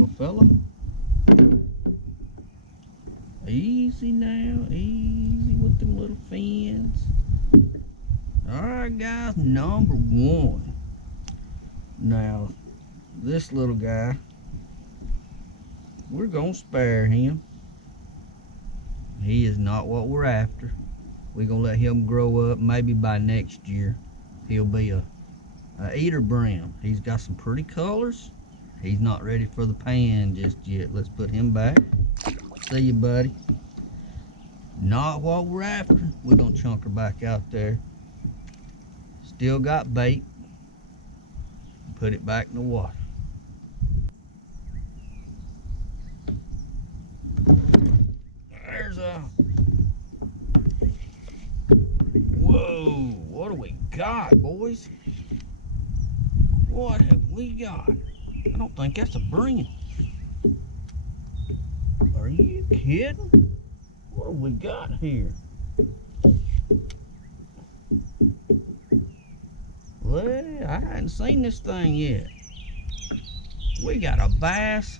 little fella. Easy now, easy with them little fins. Alright guys, number one. Now, this little guy, we're gonna spare him. He is not what we're after. We're gonna let him grow up. Maybe by next year he'll be a eater Bream. He's got some pretty colors. He's not ready for the pan just yet. Let's put him back. See you, buddy. Not what we're after. We're gonna chunk her back out there. Still got bait. Put it back in the water. There's a... Whoa, what do we got, boys? What have we got? I don't think that's a Bream. Are you kidding? What have we got here? Well, I hadn't seen this thing yet. We got a bass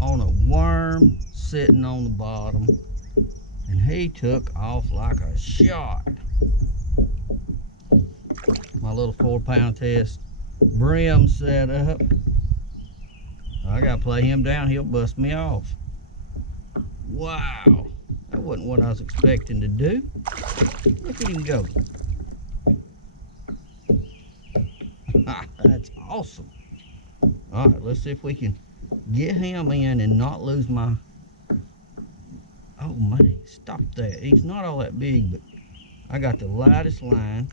on a worm sitting on the bottom, and he took off like a shot. My little 4-pound test Bream set up. I gotta play him down, he'll bust me off. Wow, that wasn't what I was expecting to do. Look at him go. That's awesome. All right, let's see if we can get him in and not lose my... Oh man, stop that. He's not all that big, but I got the lightest line.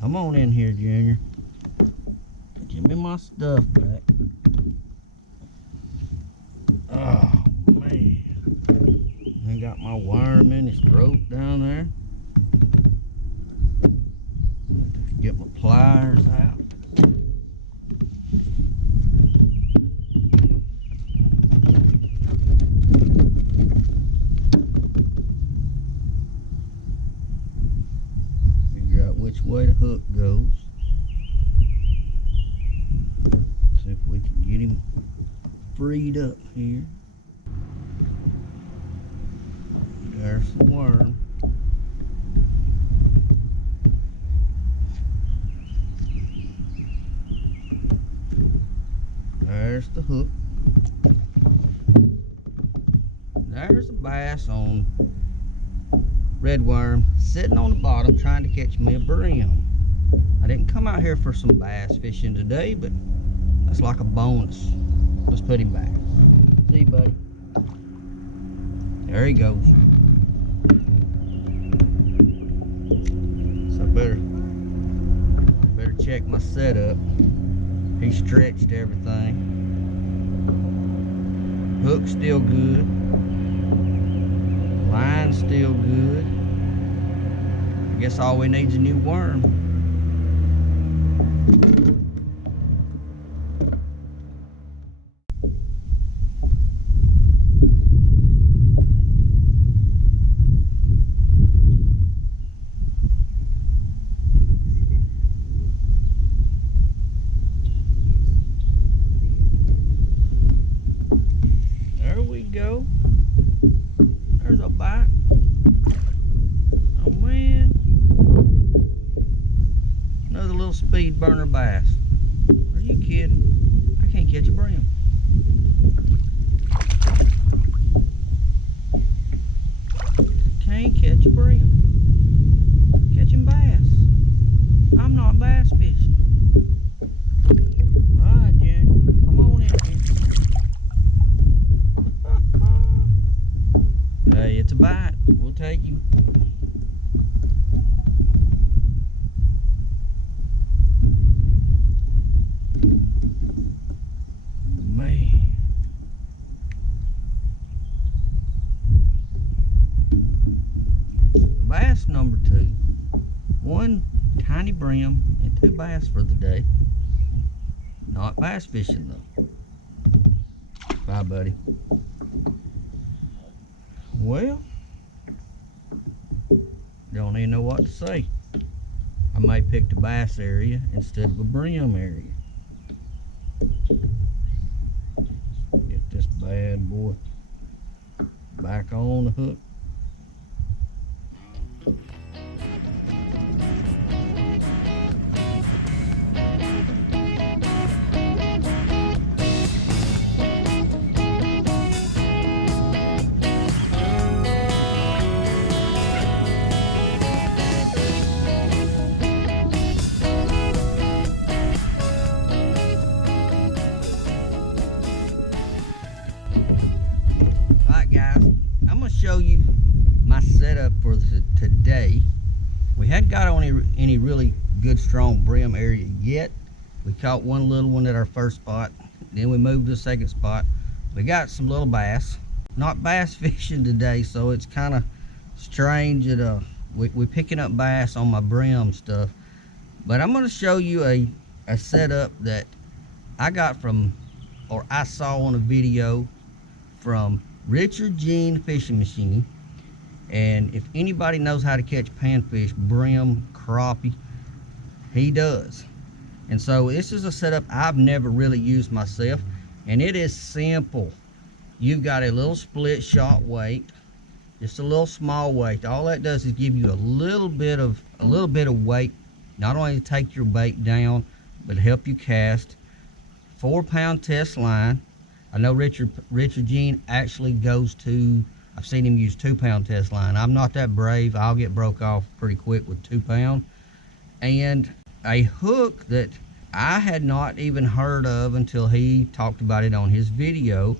Come on in here, Junior. Give me my stuff back. Oh man. I got my worm in his throat down there. Get my pliers out. Figure out which way the hook goes. See if we can get him freed up here. There's the worm. There's the hook. There's a bass on red worm sitting on the bottom trying to catch me a Bream. I didn't come out here for some bass fishing today, but that's like a bonus. Let's put him back. See you, buddy. There he goes. So better check my setup. He stretched everything. Hook's still good. Line's still good. I guess all we need is a new worm. Go. There's a bite. Oh man. Another little speed burner bass. Are you kidding? I can't catch a Bream. Can't catch a Bream. Catching bass. I'm not bass fishing. Alright, Jenny. Come on in here. Hey, it's a bite. We'll take him. Man. Bass number 2. 1 tiny Bream and 2 bass for the day. Not bass fishing though. Bye, buddy. Well, don't even know what to say. I may pick the bass area instead of a Bream area. bad boy back on the hook. Alright guys, I'm going to show you my setup for today. We hadn't got on any really good strong brim area yet. We caught one little one at our first spot, then we moved to the second spot. We got some little bass. Not bass fishing today, so it's kind of strange that we picking up bass on my brim stuff. But I'm going to show you a setup that I got from, or I saw on a video from Richard Gene Fishing Machine. And if anybody knows how to catch panfish, brim, crappie, he does. And so this is a setup I've never really used myself, and it is simple. You've got a little split shot weight, just a little small weight. All that does is give you a little bit of weight, not only to take your bait down, but help you cast. 4-pound test line. I know Richard Gene actually goes to, I've seen him use 2-pound test line. I'm not that brave. I'll get broke off pretty quick with 2-pound. And a hook that I had not even heard of until he talked about it on his video.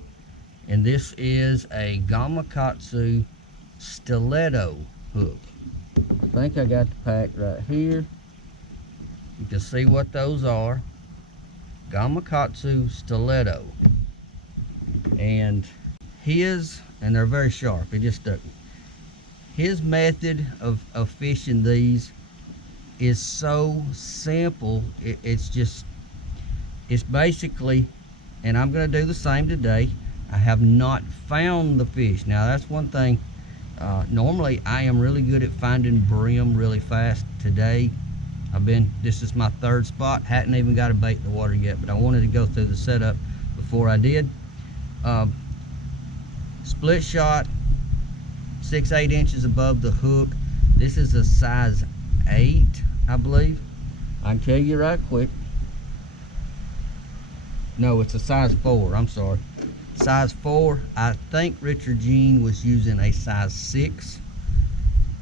And this is a Gamakatsu stiletto hook. I think I got the pack right here. You can see what those are. Gamakatsu stiletto. And they're very sharp. It just stuck me. His method of fishing these is so simple. It's basically, and I'm going to do the same today. I have not found the fish. Now that's one thing. Normally I am really good at finding brim really fast. Today this is my third spot. Hadn't even got a bait in the water yet, but I wanted to go through the setup before I did. Split shot, 6-8 inches above the hook. This is a size 8, I believe. I can tell you right quick. No, it's a size 4. I'm sorry. Size 4. I think Richard Gene was using a size 6.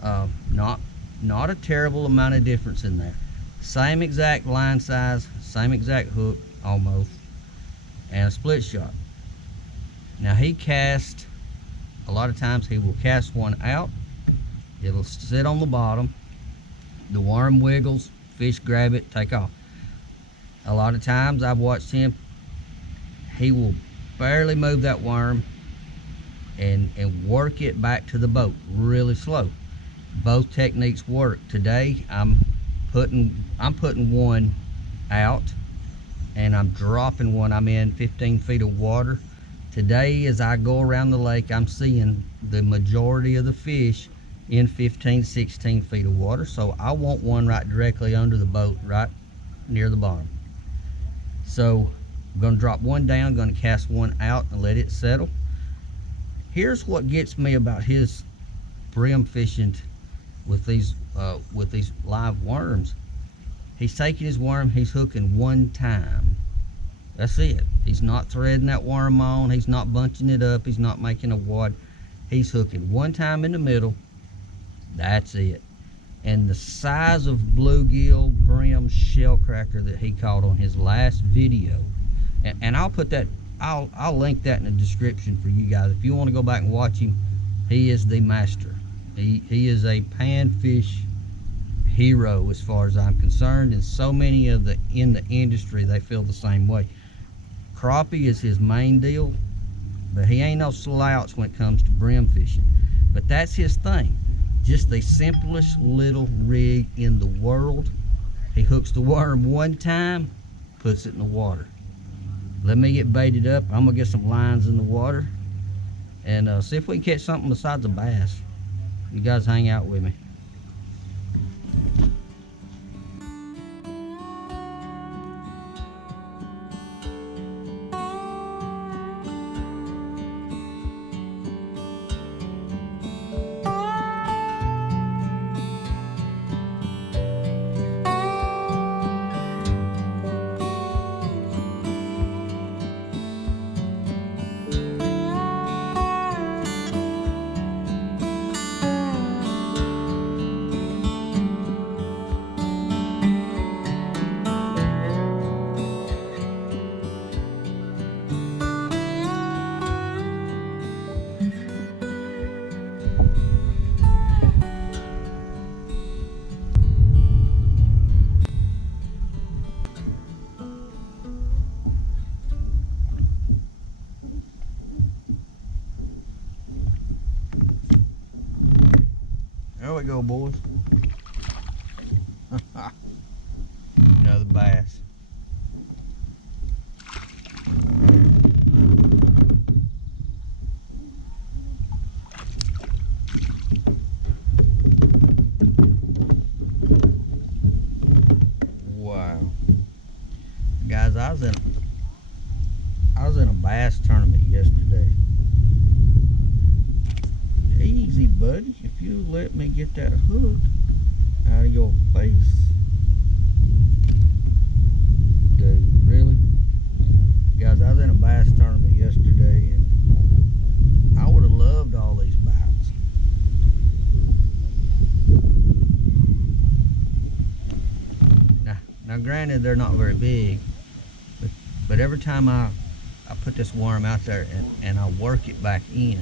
Not a terrible amount of difference in there. Same exact line size, same exact hook almost, and a split shot. Now he casts, a lot of times he will cast one out. It'll sit on the bottom. The worm wiggles, fish grab it, take off. A lot of times I've watched him, he will barely move that worm and work it back to the boat really slow. Both techniques work. Today I'm putting one out and I'm dropping one. I'm in 15 feet of water. Today, as I go around the lake, I'm seeing the majority of the fish in 15, 16 feet of water. So I want one right directly under the boat, right near the bottom. So I'm gonna drop one down, gonna cast one out and let it settle. Here's what gets me about his brim fishing with these live worms. He's taking his worm, he's hooking one time. That's it. He's not threading that worm on. He's not bunching it up. He's not making a wad. He's hooking one time in the middle. That's it. And the size of bluegill brim shell cracker that he caught on his last video, and I'll put that, I'll link that in the description for you guys. If you want to go back and watch him, he is the master. He is a panfish hero as far as I'm concerned, and so many in the industry, they feel the same way. Crappie is his main deal, but he ain't no slouch when it comes to brim fishing. But that's his thing. Just the simplest little rig in the world. He hooks the worm one time, puts it in the water. Let me get baited up. I'm gonna get some lines in the water and see if we can catch something besides a bass. You guys hang out with me. There we go, boys. Another bass. Wow. Guys, I was in a bass tournament yesterday. Easy, buddy. If you let me get that hook out of your face. Dude, really? Guys, I was in a bass tournament yesterday and I would have loved all these bites. Now granted, they're not very big, but every time I put this worm out there and I work it back in,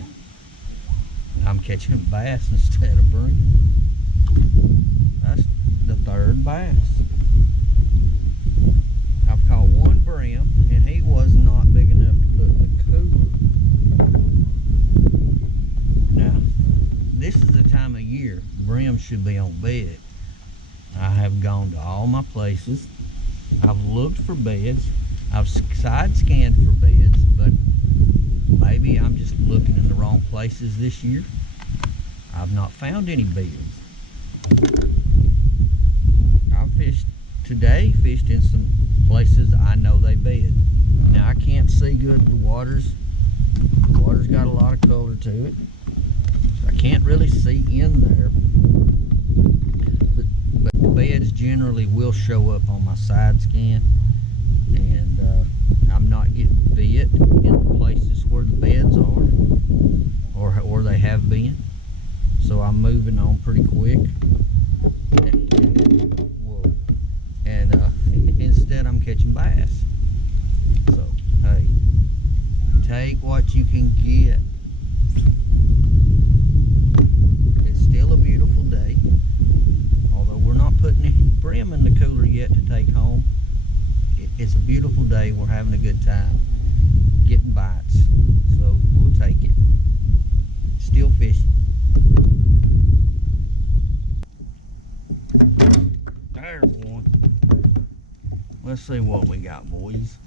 I'm catching bass instead of bream. That's the third bass. I've caught one bream and he was not big enough to put in the cooler. Now, this is the time of year bream should be on bed. I have gone to all my places. I've looked for beds. I've side scanned for beds, but maybe I'm just looking in the wrong places this year. I've not found any beds. I fished in some places I know they bed. Now I can't see good. The water's got a lot of color to it. I can't really see in there. But the beds generally will show up on my side scan, and I'm not getting bit in the places where the beds are or they have been. So I'm moving on pretty quick. And instead I'm catching bass. So hey, take what you can get. It's still a beautiful day. Although we're not putting any bream in the cooler yet to take home. It's a beautiful day. We're having a good time getting bites. So we'll take it. Still fishing. There's one. Let's see what we got, boys.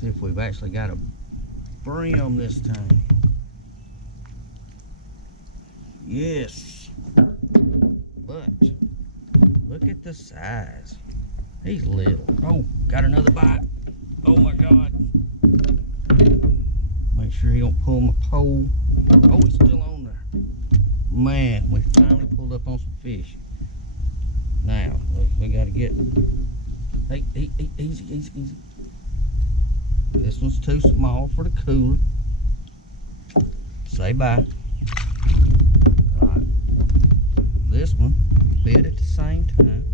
See if we've actually got a bream this time. Yes. But look at the size. He's little. Oh, got another bite. Oh my God. Make sure he don't pull my pole. Oh, he's still on there. Man, we finally pulled up on some fish. Now, we gotta get, hey, easy. This one's too small for the cooler. Say bye. All right. This one bit at the same time.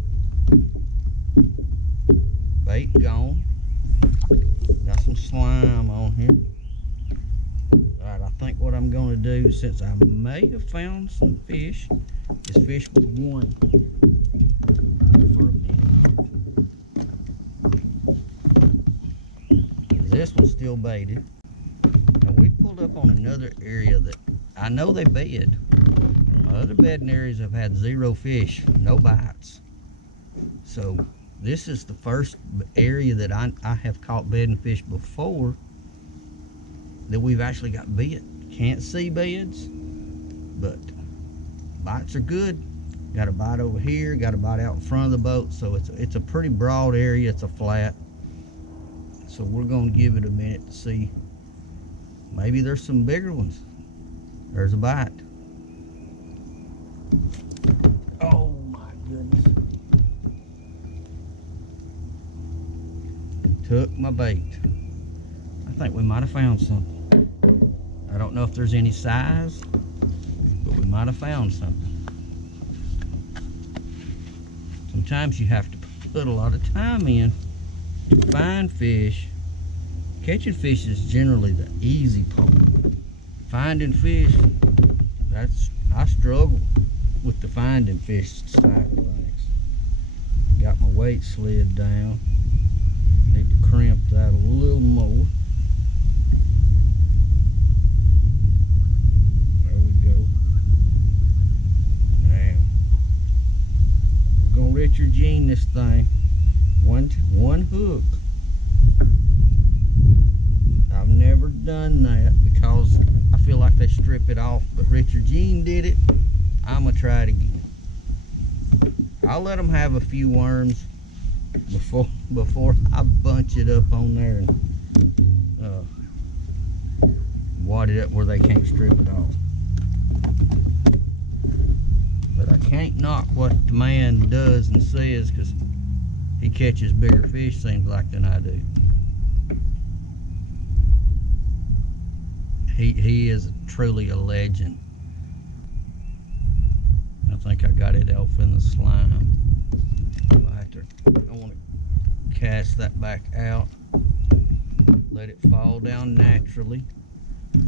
Bait gone. Got some slime on here. Alright, I think what I'm going to do, since I may have found some fish, is fish with one for a minute. This one's still baited. Now we pulled up on another area that I know they bed. Other bedding areas have had zero fish, no bites. So this is the first area that I have caught bedding fish before that we've actually got bit. Can't see beds, but bites are good. Got a bite over here, got a bite out in front of the boat, so it's a pretty broad area. It's a flat, so we're going to give it a minute to see. Maybe there's some bigger ones. There's a bite. Oh my goodness. Took my bait. I think we might have found something. I don't know if there's any size, but we might have found something. Sometimes you have to put a lot of time in to find fish. Catching fish is generally the easy part. Finding fish, I struggle with the finding fish side of things. Got my weight slid down. Need to crimp that a little more. There we go. Gene this thing. One hook. I've never done that because I feel like they strip it off, but Richard Gene did it. I'm gonna try it again. I'll let them have a few worms before I bunch it up on there and wad it up where they can't strip it off. But I can't knock what the man does and says, because he catches bigger fish, seems like, than I do. He is truly a legend. I think I got it off in the slime. I want to cast that back out, let it fall down naturally.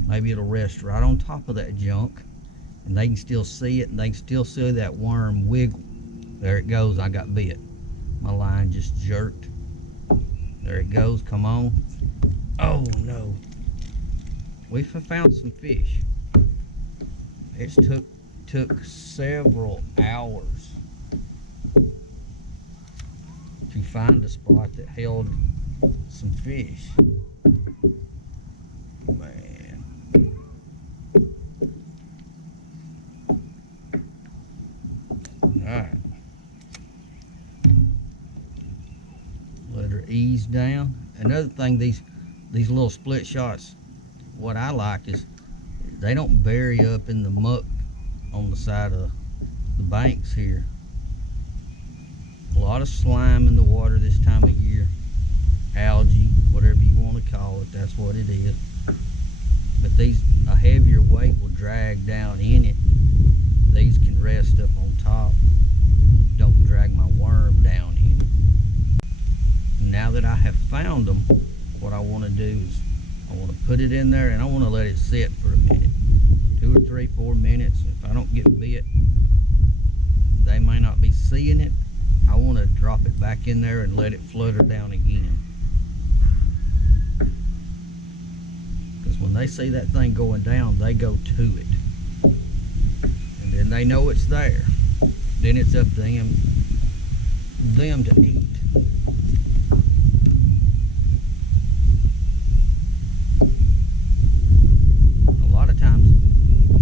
Maybe it'll rest right on top of that junk, and they can still see it, and they can still see that worm wiggle. There it goes. I got bit. My line just jerked. There it goes. Come on. Oh no. We've found some fish. It's took several hours to find a spot that held some fish. Man. Alright. Let her ease down. Another thing, these little split shots, what I like is they don't bury up in the muck on the side of the banks here. A lot of slime in the water this time of year. Algae, whatever you want to call it, that's what it is. But a heavier weight will drag down in it. These can rest up on top. Don't drag my worm down in it. Now that I have found them, what I want to do is I want to put it in there and I want to let it sit for a minute. 2 or 3, 4 minutes. If I don't get bit, they may not be seeing it. I want to drop it back in there and let it flutter down again. Because when they see that thing going down, they go to it. And then they know it's there. Then it's up to them to eat. A lot of times,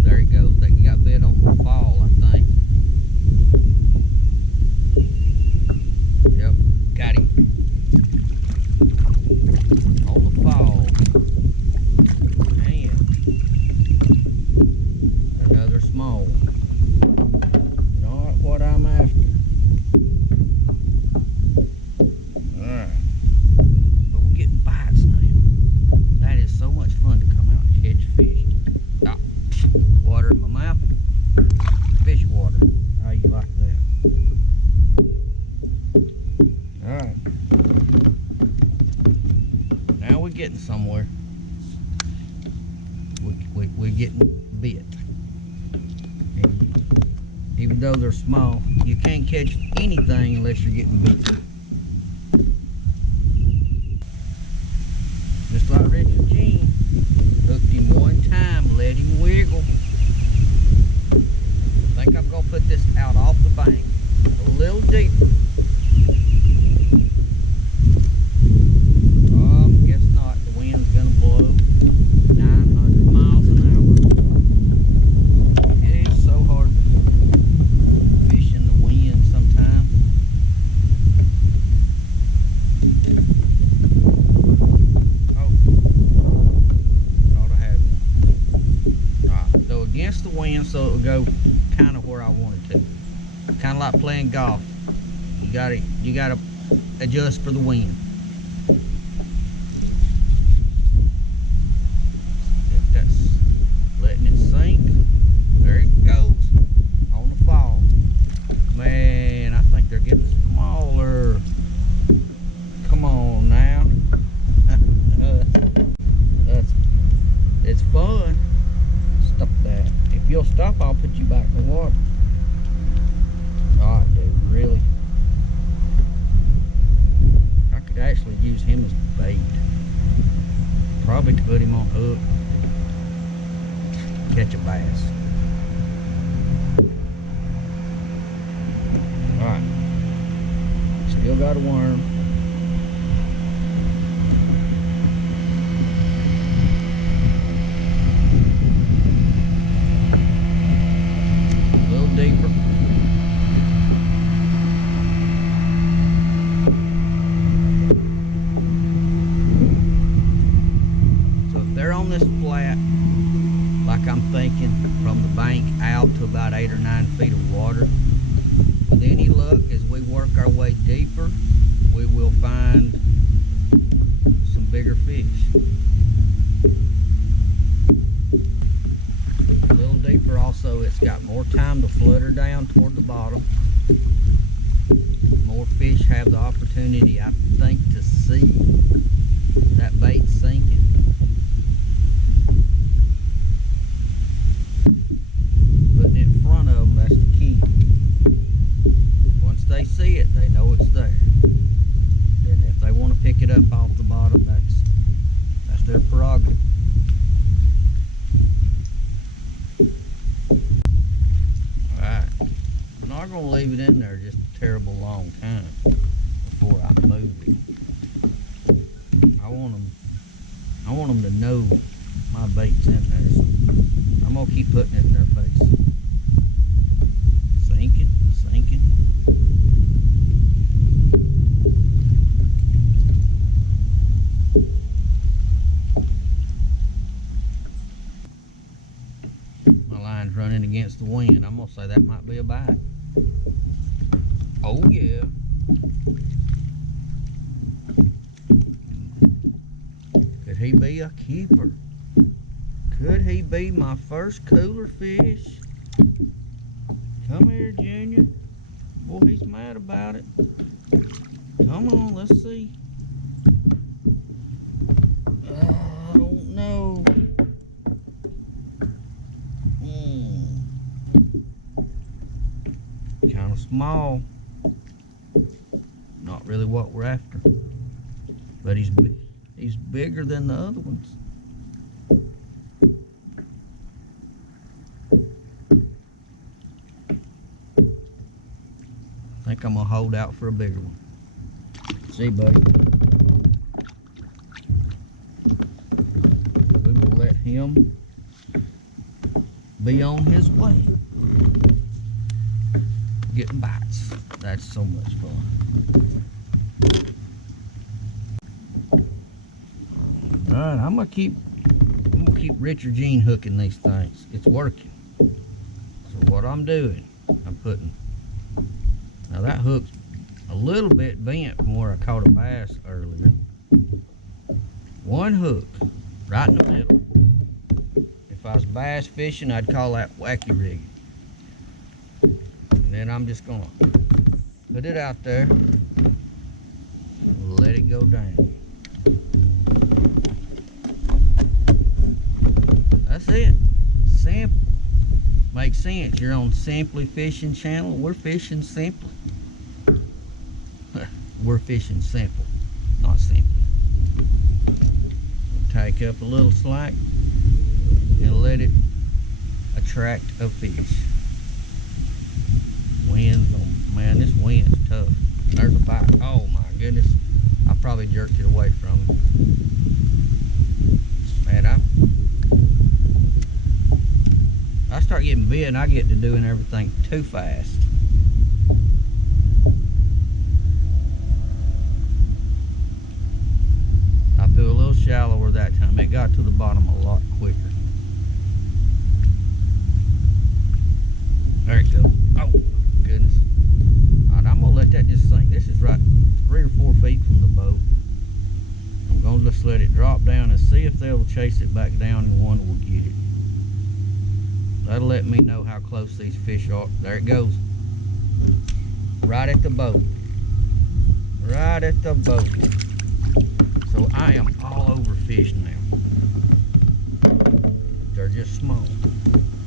there it goes. They got bit on the fall, I think. Yep, got him. On the fall. And another small one. Not what I'm after. Alright. But we're getting bites now. That is so much fun to come out and catch fish. Ah, water in my mouth. Fish water. How you like that? Alright. Now we're getting somewhere. We're getting bit. And even though they're small, you can't catch anything unless you're getting bit. Just like Richard Gene. Hooked him one time, let him wiggle. I think I'm going to put this out off the bank a little deeper. Guess not. The wind's going to blow 900 miles an hour. It is so hard to fish in the wind sometimes. Oh, ought to have it. Alright, so against the wind so it'll go kind of where I want it to. Kind of like playing golf. You gotta adjust for the wind. If that's letting it sink, there it goes on the fall. Man, I think they're getting smaller. Come on now. It's fun. Stop that. If you'll stop, I'll put you back in the water. Alright, dude, really? I could actually use him as bait. Probably put him on hook. Catch a bass. Alright. Still got a worm. A little deeper. So if they're on this flat, like I'm thinking, from the bank out to about 8 or 9 feet of water, with any luck, as we work our way deeper, we will find some bigger fish. A little deeper also, it's got more time to flutter down toward the bottom. More fish have the opportunity, I think, to see that bait sinking. Putting it in front of them, that's the key. Once they see it, they know it's there. Then if they want to pick it up off the bottom, that's their prerogative. Alright, I'm not going to leave it in there just a terrible long time before I move it. I want them to know my bait's in there. So I'm going to keep putting it in their face. Sinking, sinking. My line's running against the wind. I'm going to say that might be a bite. Oh yeah. Could he be a keeper? Could he be my first cooler fish? Come here, Junior. Boy, he's mad about it. Come on, let's see. I don't know. Kind of small. Not really what we're after. But he's bigger than the other ones. I think I'm gonna hold out for a bigger one. See, buddy. We will let him be on his way. Getting bites. That's so much fun. Alright, I'm gonna keep Richard Jean hooking these things. It's working. So what I'm doing, I'm putting, now that hook's a little bit bent from where I caught a bass earlier. One hook right in the middle. If I was bass fishing, I'd call that wacky rigging. And then I'm just gonna put it out there, let it go down. That's it. Simple. Makes sense. You're on Simply Fishing channel. We're fishing simply. We're fishing simple, not simply. Take up a little slack and let it attract a fish. Wind's on, man, this wind's tough. There's a bite. Oh my goodness. I probably jerked it away from him. Man, I start getting bit and I get to doing everything too fast. I threw a little shallower that time. It got to the bottom a lot quicker. There it goes. Oh my goodness. Alright, I'm gonna let that just sink. This is right 3 or 4 feet from the boat. I'm gonna just let it drop down and see if they'll chase it back down and one will get it. That'll let me know how close these fish are. There it goes. Right at the boat. Right at the boat. So I am all over fish now. They're just small.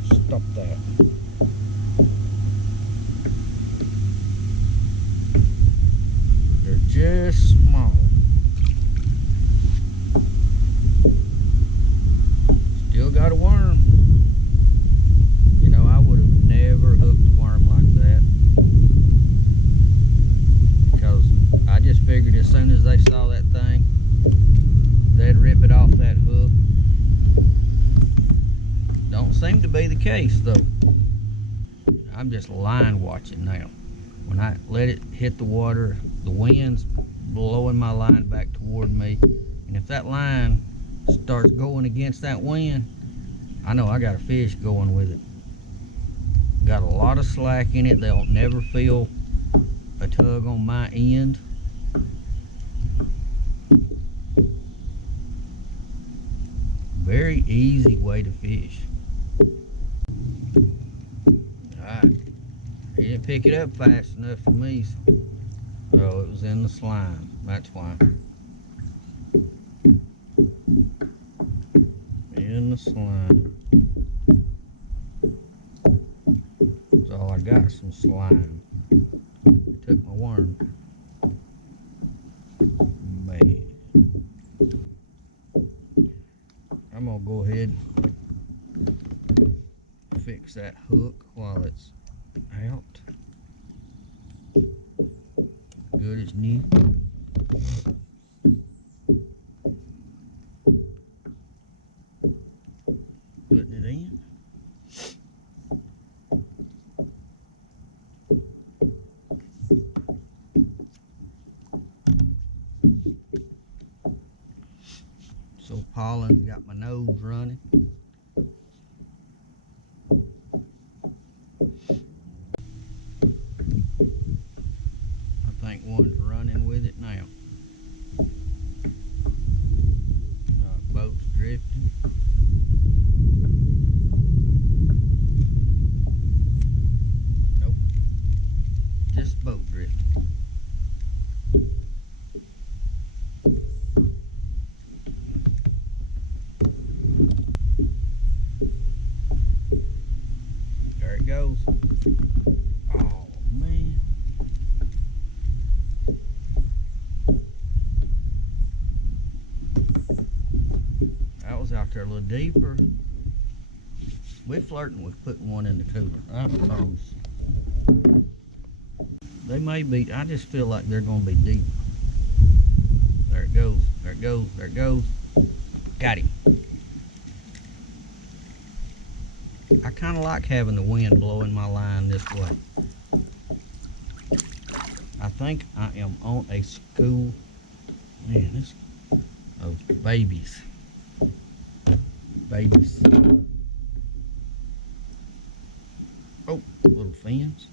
Stop that. They're just small. Still got a worm. You know, I would have never hooked a worm like that, because case though, I'm just line watching now. When I let it hit the water, the wind's blowing my line back toward me, and if that line starts going against that wind, I know I got a fish going with it. Got a lot of slack in it. They'll never feel a tug on my end. Very easy way to fish. Alright, he didn't pick it up fast enough for me. Oh, it was in the slime. That's why. In the slime. That's all I got, some slime. It took my worm. Man. I'm gonna go ahead and fix that hook while it's out. Good as new. Putting it in. So pollen's got my nose running. I think one's running with it now. Boat's drifting. Nope. Just boat drifting. There it goes. Oh man. That was out there a little deeper. We're flirting with putting one in the cooler. I promise. They may be, I just feel like they're gonna be deep. There it goes, there it goes, there it goes. Got him. I kinda like having the wind blowing my line this way. I think I am on a school, man, this, of babies. Babies. Oh, little fins.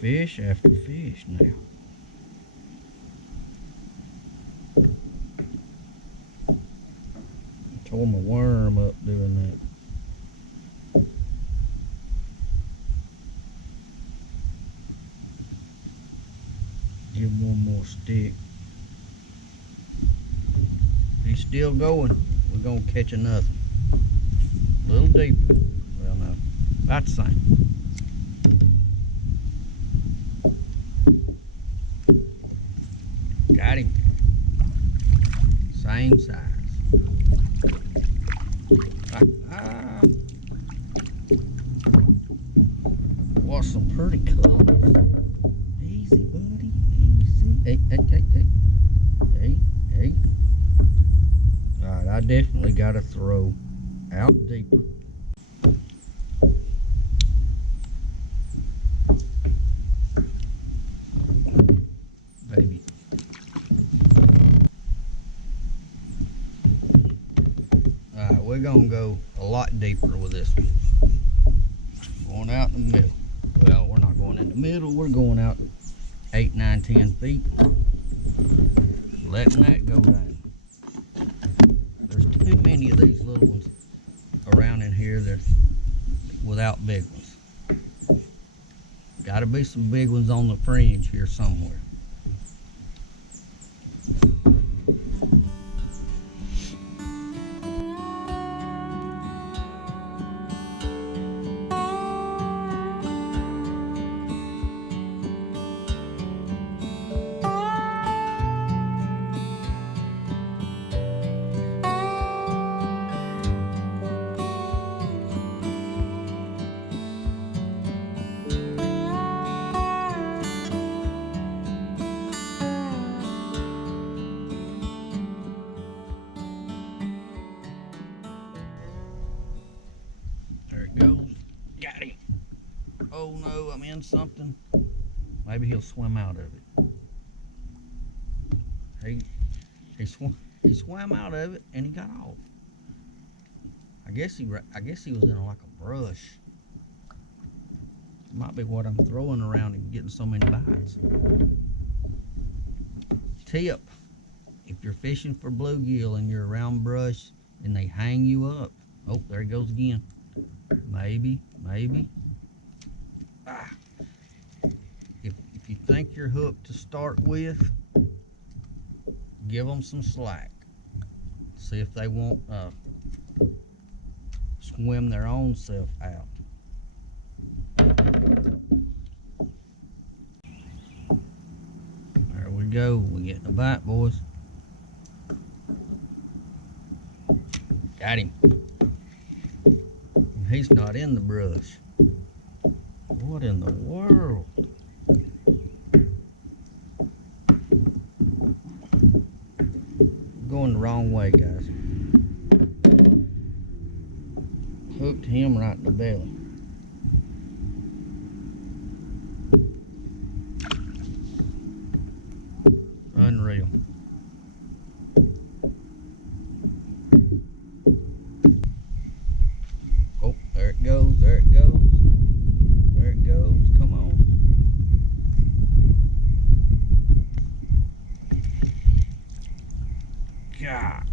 Fish after fish now. I tore my worm up doing that. Give him one more stick. He's still going. We're gonna catch another. A little deeper. Well, no, about the same. Got him. Same size. What some pretty colors. Easy, buddy. Easy. Hey, hey, hey, hey. Hey, hey. Alright, I definitely got to throw out deeper. Baby. Alright, we're going to go a lot deeper with this one. Going out in the middle. Well, we're not going in the middle. We're going out 8, 9, 10 feet. Letting that go down. There's too many of these little ones around in here that without big ones. Got to be some big ones on the fringe here somewhere. in something, maybe he'll swim out of it. He swam out of it and he got off. I guess he was in like a brush. Might be what I'm throwing around and getting so many bites. Tip: if you're fishing for bluegill and you're around brush and they hang you up, oh, there he goes again. Maybe. Ah. If you think you're hooked to start with, give them some slack. See if they won't swim their own self out. There we go. We're getting a bite, boys. Got him. He's not in the brush. What in the world? Going the wrong way, guys. Hooked him right in the belly. Unreal. Oh, there it goes, there it goes. There it goes, come on. God.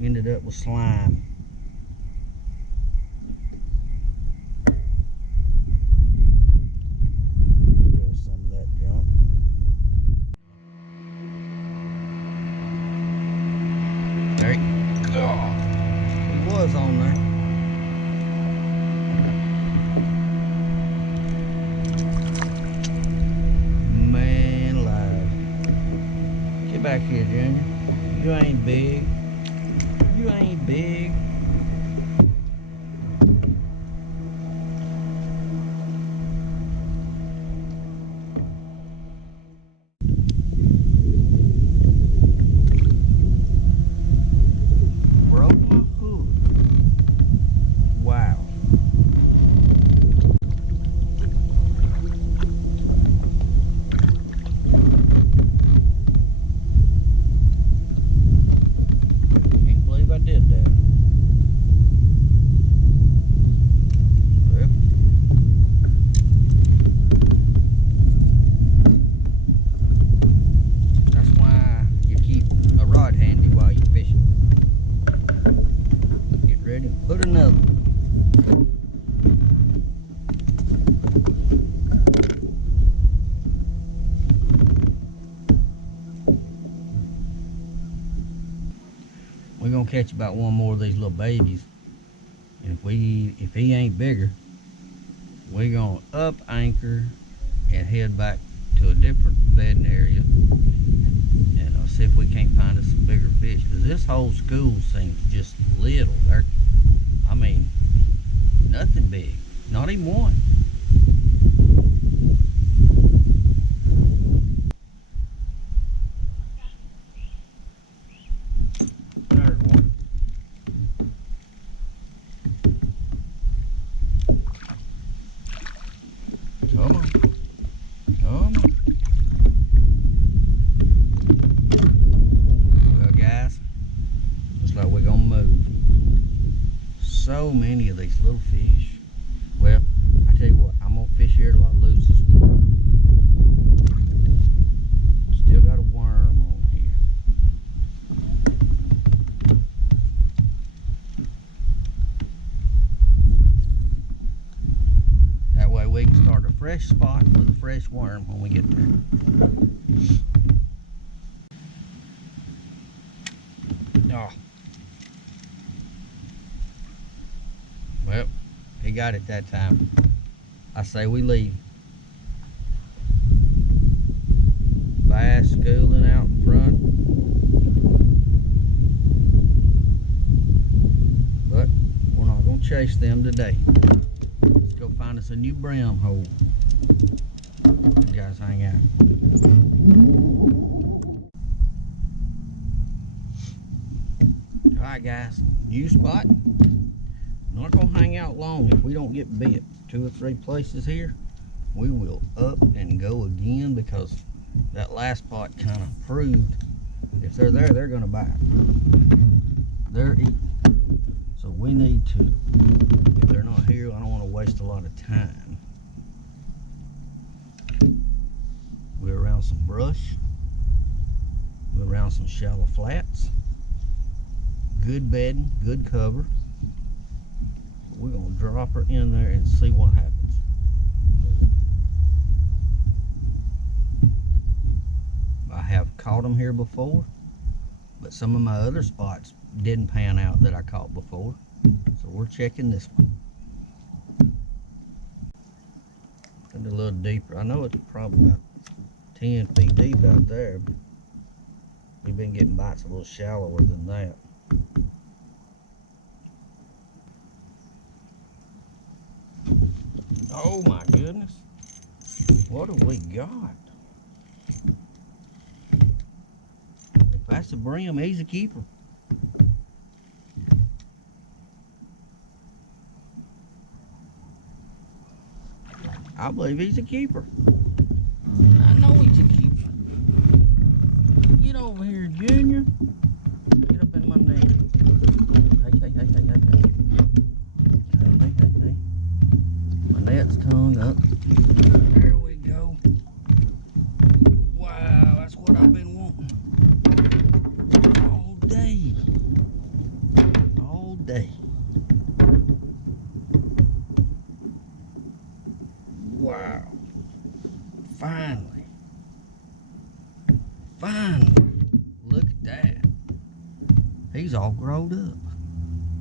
Ended up with slime. Get rid of some of that junk. There he goes. He was on there. Man alive. Get back here, Junior. You ain't big. You ain't big. Broke my hook. Wow. Can't believe I did that. Well, that's why you keep a rod handy while you're fishing. Get ready to put another. We're gonna catch about one more of these little babies. And if he ain't bigger, we're gonna up anchor and head back to a different bedding area and see if we can't find us some bigger fish. Cause this whole school seems just little. I mean, nothing big. Not even one. There's one. Come on. Come on. Well, guys, looks like we're gonna move. So many of these little fish. Well, I tell you what, I'm gonna fish here till I lose this one. Still got a worm on here. That way we can start a fresh spot with a fresh worm when we get there. Oh. Well, he got it that time. I say we leave. Bass schooling out in front. But we're not going to chase them today. Let's go find us a new Bream hole. You guys hang out. Alright guys, new spot. Not gonna hang out long if we don't get bit. 2 or 3 places here. we will up and go again, because that last spot kind of proved if they're there, they're going to bite. They're eating. So we need to, if they're not here, I don't want to waste a lot of time. We're around some brush. We're around some shallow flats. Good bedding, good cover. We're going to drop her in there and see what happens. I have caught them here before, but some of my other spots didn't pan out that I caught before. So we're checking this one. And a little deeper. I know it's probably about 10 feet deep out there, but we've been getting bites a little shallower than that. Oh my goodness. What have we got? If that's a brim, he's a keeper. I believe he's a keeper. I know he's a keeper. Get over here, Junior. Get up in my net. Hey. My net's tongue up. There we go. Wow, that's what I've been wanting. All day. All day. Wow. Finally. Look at that. He's all growed up.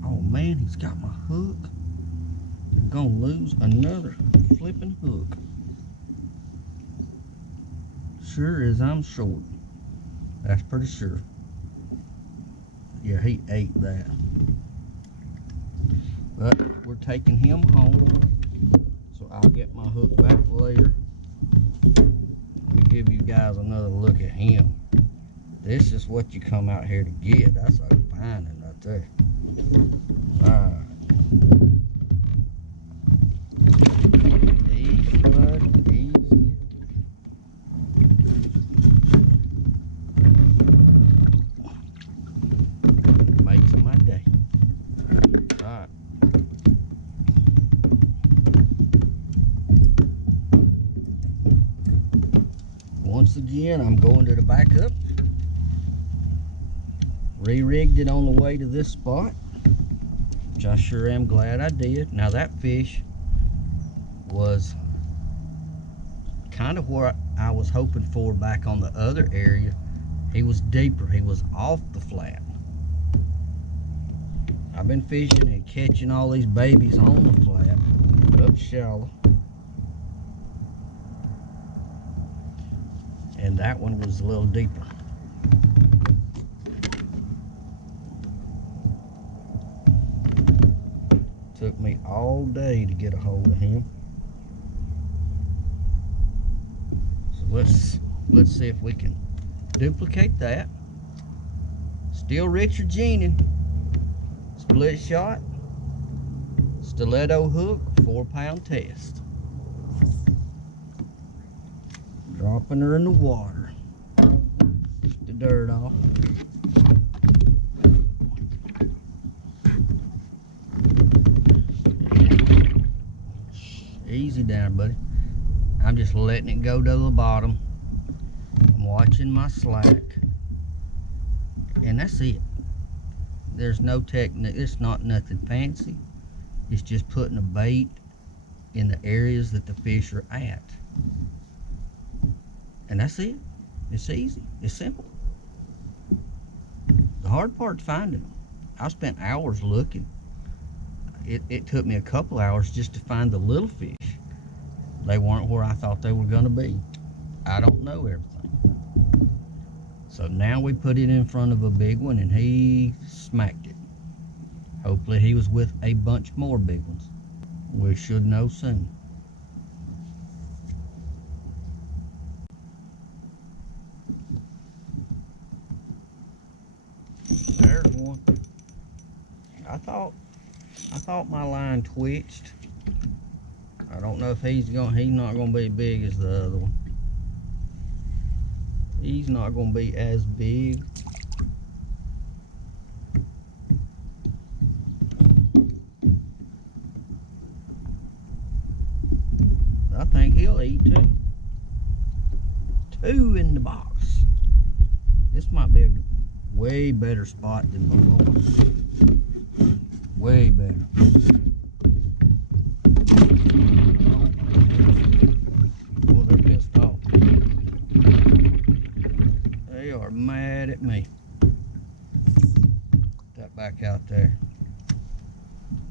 Oh man, he's got my hook. I'm gonna lose another flipping hook. Sure as I'm short. That's pretty sure. Yeah, he ate that. But we're taking him home. So I'll get my hook back later. Let me give you guys another look at him. This is what you come out here to get. That's a fine one right there. Alright. Easy, bud. Easy. Makes my day. Alright. Once again, I'm going to the backup. Re-rigged it on the way to this spot, which I sure am glad I did. Now that fish was kind of where I was hoping for back on the other area. He was deeper. He was off the flat. I've been fishing and catching all these babies on the flat, up shallow. And that one was a little deeper. Took me all day to get a hold of him. So let's see if we can duplicate that. Still Richard Jeaning. Split shot. Stiletto hook, 4-pound test. Dropping her in the water. Get the dirt off. Easy down, buddy. I'm just letting it go to the bottom. I'm watching my slack. And that's it. There's no technique. It's not nothing fancy. It's just putting a bait in the areas that the fish are at. And that's it. It's easy. It's simple. The hard part's finding them. I spent hours looking. It took me a couple hours just to find the little fish. They weren't where I thought they were going to be. I don't know everything. So now we put it in front of a big one and he smacked it. Hopefully he was with a bunch more big ones. We should know soon. There's one. I thought my line twitched. I don't know if he's not gonna be big as the other one. He's not gonna be as big. I think he'll eat too. 2 in the box. This might be a way better spot than before. Way better. Oh, they're pissed off. They are mad at me. Put that back out there.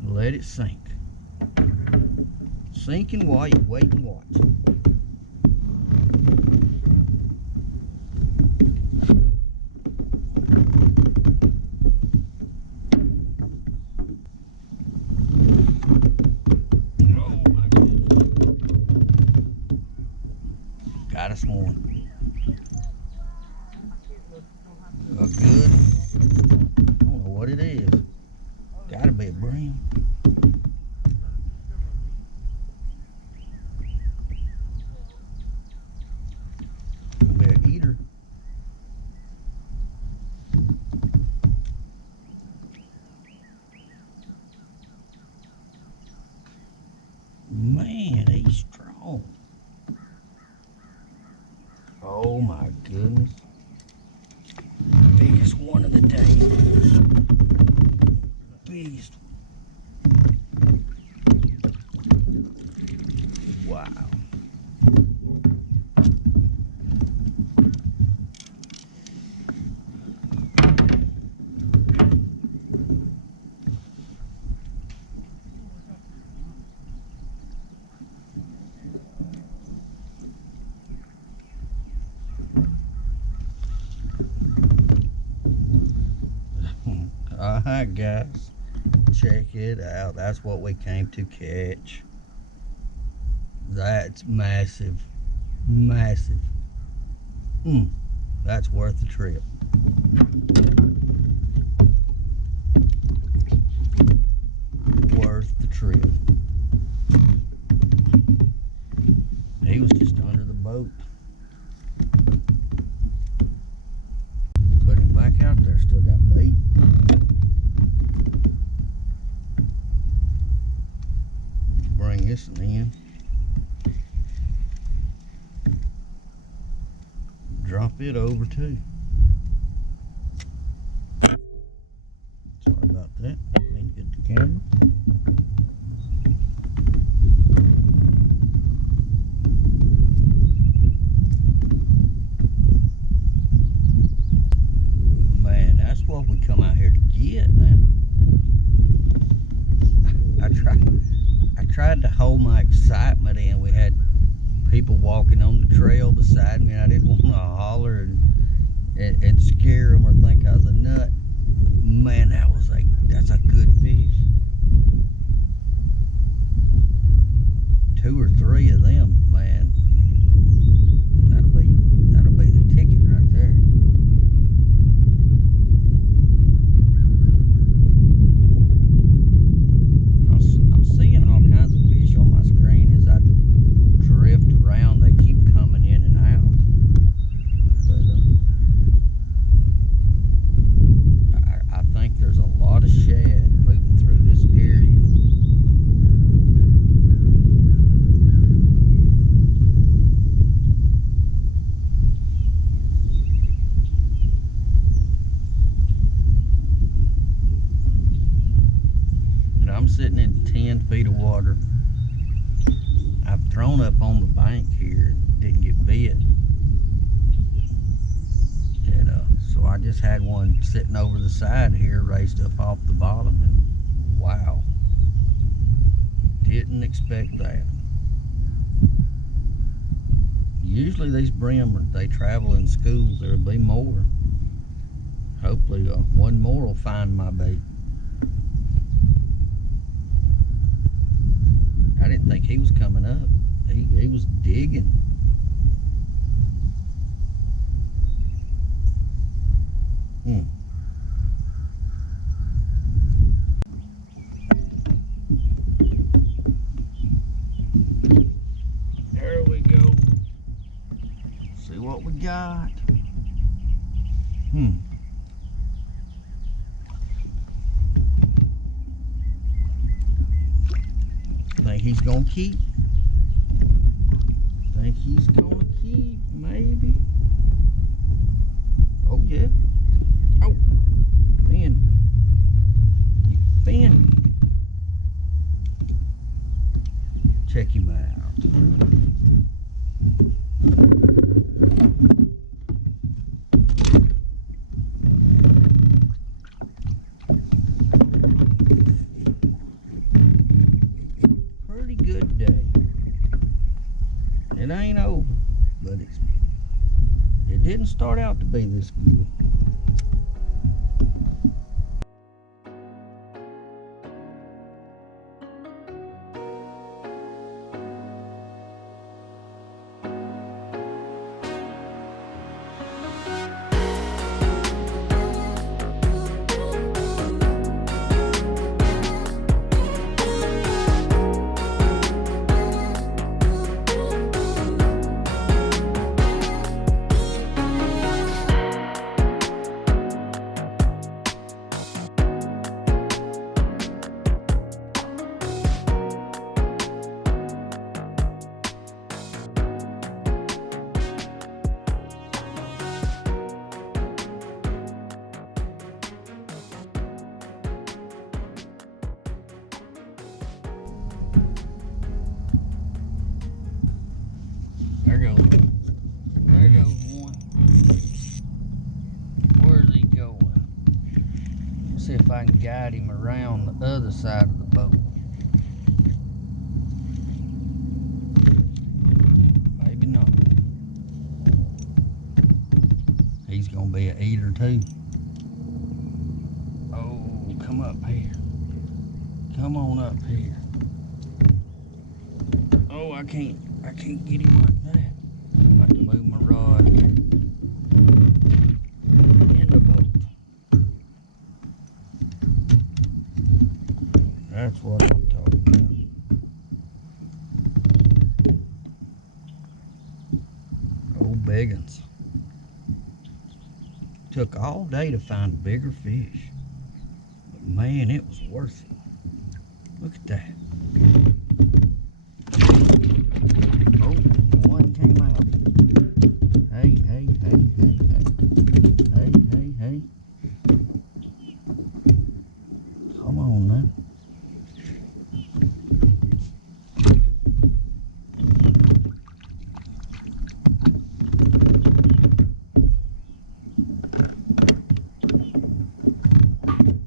Let it sink. Sink and wait and watch. Got us one. A good, I don't know what it is. Gotta be a bream. Be an eater. Man, he's strong. Oh my goodness. Biggest one of the day. Biggest one. Wow. Alright guys, check it out. That's what we came to catch. That's massive. Massive. That's worth the trip. Worth the trip. He was just under the boat. Put him back out there, still got bait. Bring this one in. Drop it over too. Sorry about that. Didn't mean to get the camera. Man, that's what we come out here to get now. I tried to hold my excitement in. We had people walking on the trail beside me, and I didn't want to holler and scare them or think I was a nut. Man, that's a good fish. 2 or 3 of them, man. That'll be the ticket right there. I'm seeing all kinds of fish on my screen as I drift around. They keep coming in and out. But I think there's a lot of shad moving through this area. And I'm sitting in 10 feet of water. I've thrown up on the bank here and didn't get bit. And so I just had one sitting over the side here, raised up off the bottom, and wow. Didn't expect that. Usually these brim, they travel in schools. There'll be more. Hopefully one more will find my bait. I didn't think he was coming up. He was digging. he's gonna keep. Think he's gonna keep, maybe. Oh yeah. Oh, bend me. You bend me. Check him out. Pretty good day. It ain't over, but it didn't start out to be this good. There goes one. There goes one. Where's he going? Let's see if I can guide him around the other side of the boat. Maybe not. He's gonna be an eater too. Oh, come up here. Come on up here. Oh, I can't get him like that. I'm about to move my rod here. In the boat. That's what I'm talking about. Old biggins. Took all day to find bigger fish. But man, it was worth it. Look at that. Oh, one came out. Hey, hey, hey, hey, hey. Hey, hey, hey. Come on now.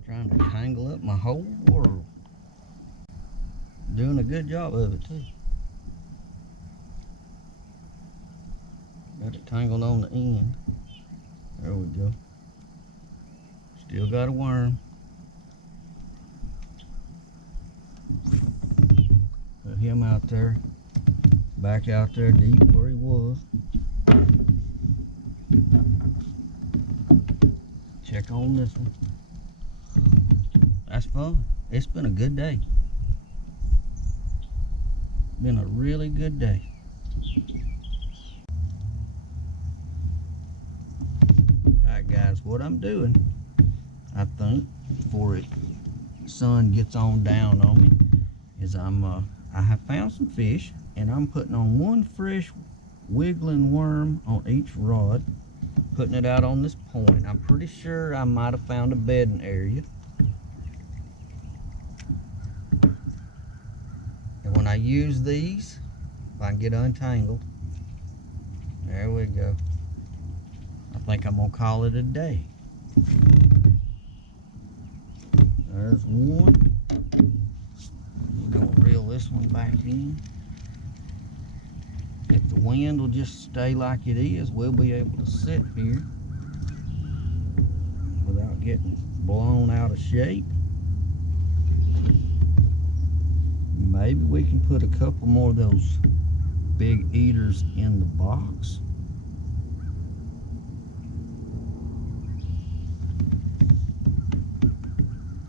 Trying to tangle up my whole world. Doing a good job of it too. Got it tangled on the end. There we go. Still got a worm. Put him out there. Back out there deep where he was. Check on this one. That's fun. It's been a good day. Been a really good day. Alright guys, what I'm doing, I think, before the sun gets on down on me, is I have found some fish, and I'm putting on one fresh wiggling worm on each rod, putting it out on this point. I'm pretty sure I might have found a bedding area. And when I use these, if I can get untangled, there we go. I think I'm gonna call it a day. There's one. We're gonna reel this one back in. If the wind will just stay like it is, we'll be able to sit here without getting blown out of shape. Maybe we can put a couple more of those big eaters in the box.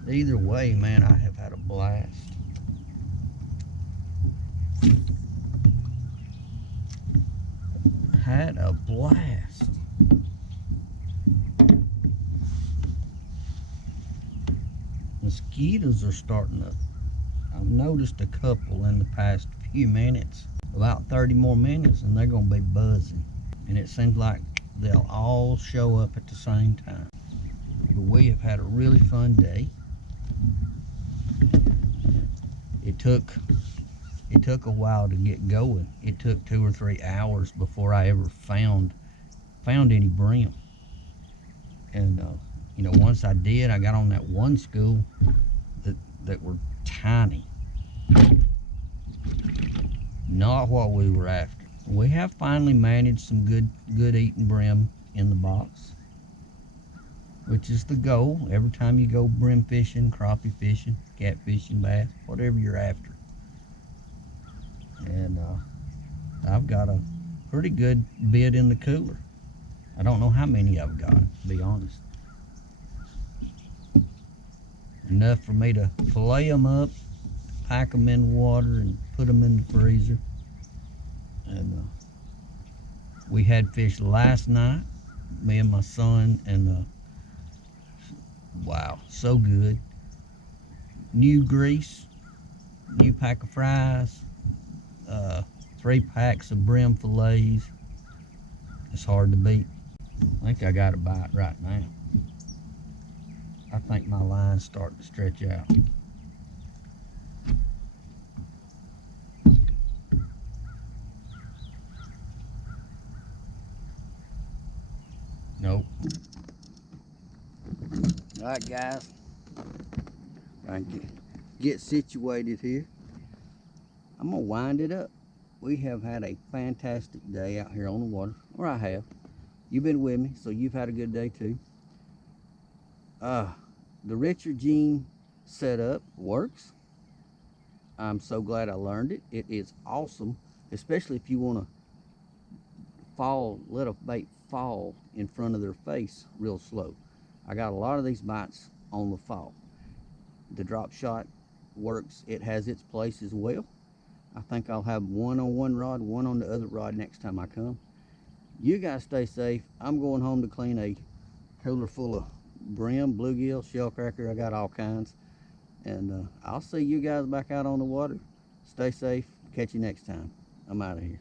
Either way, man, I have had a blast. Had a blast. Mosquitoes are starting to, I'm noticed a couple in the past few minutes, about 30 more minutes, and they're gonna be buzzing. And it seems like they'll all show up at the same time. But we have had a really fun day. It took a while to get going. It took 2 or 3 hours before I ever found any brim. And once I did, I got on that one school that were tiny. Not what we were after. We have finally managed some good eating brim in the box, which is the goal every time you go brim fishing, crappie fishing, catfishing, bass, whatever you're after. And I've got a pretty good bit in the cooler. I don't know how many I've got, to be honest. Enough for me to fillet them up, pack them in water, and put them in the freezer. And we had fish last night, me and my son, and wow, so good. New grease, new pack of fries, 3 packs of brim fillets. It's hard to beat. I think I got a bite right now. I think my line's starting to stretch out. Nope. All right, guys. I can get situated here. I'm gonna wind it up. We have had a fantastic day out here on the water, or I have. You've been with me, so you've had a good day too. The Richard Gene setup works. I'm so glad I learned it. It is awesome, especially if you want to let a bait fall in front of their face real slow. I got a lot of these bites on the fall. The drop shot works. It has its place as well. I think I'll have one on one rod, one on the other rod next time I come. You guys stay safe. I'm going home to clean a cooler full of brim, bluegill, shellcracker. I got all kinds. And I'll see you guys back out on the water. Stay safe. Catch you next time. I'm out of here.